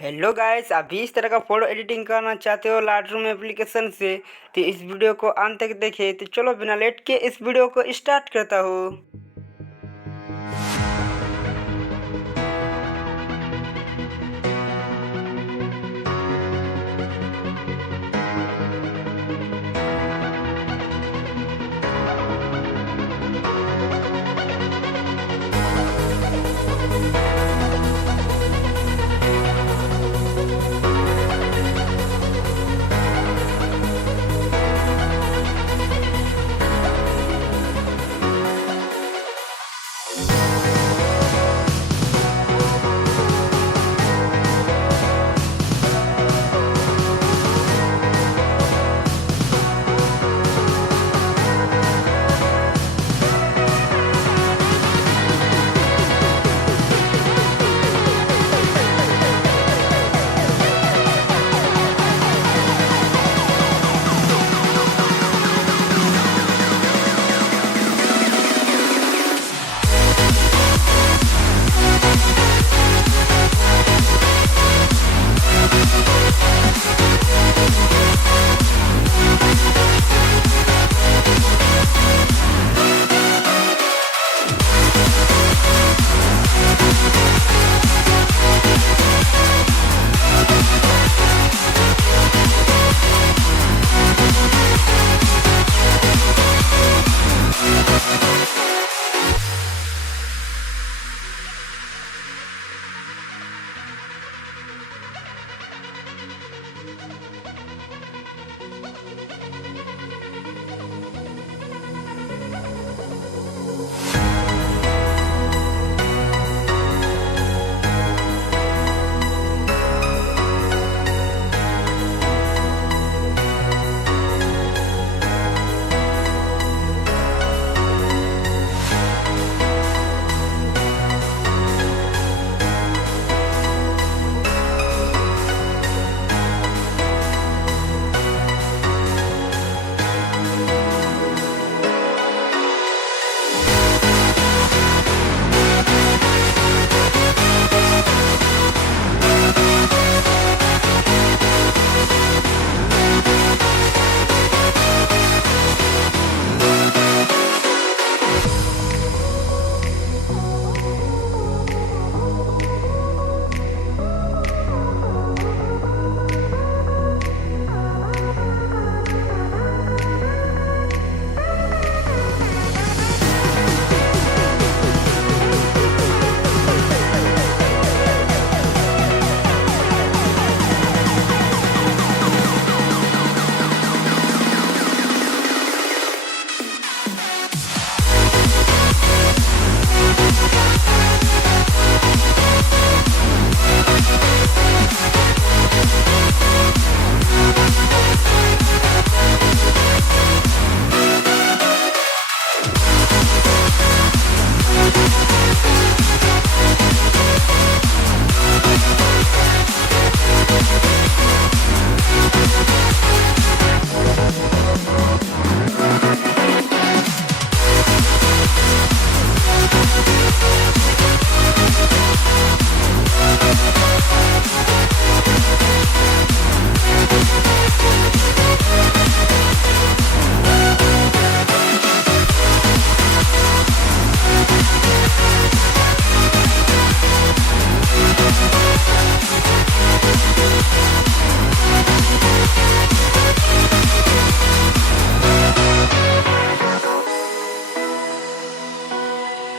Hello guys, अभी इस तरह का फ़ोटो एडिटिंग करना चाहते हो लाइटरूम एप्लीकेशन से तो इस वीडियो को अंत तक देखें। तो चलो बिना लेट के इस वीडियो को स्टार्ट करता हूँ।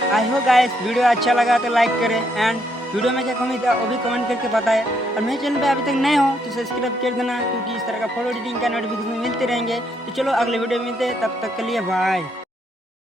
आई हो गाइस, वीडियो अच्छा लगा तो लाइक करें एंड वीडियो में क्या कमी था वो भी कमेंट करके बताएं। और मेरे चैनल पे अभी तक नए हो तो सब्सक्राइब कर देना, क्योंकि इस तरह का फोटो एडिटिंग का नोटिफिकेशन मिलते रहेंगे। तो चलो अगले वीडियो में मिलते हैं, तब तक के लिए बाय।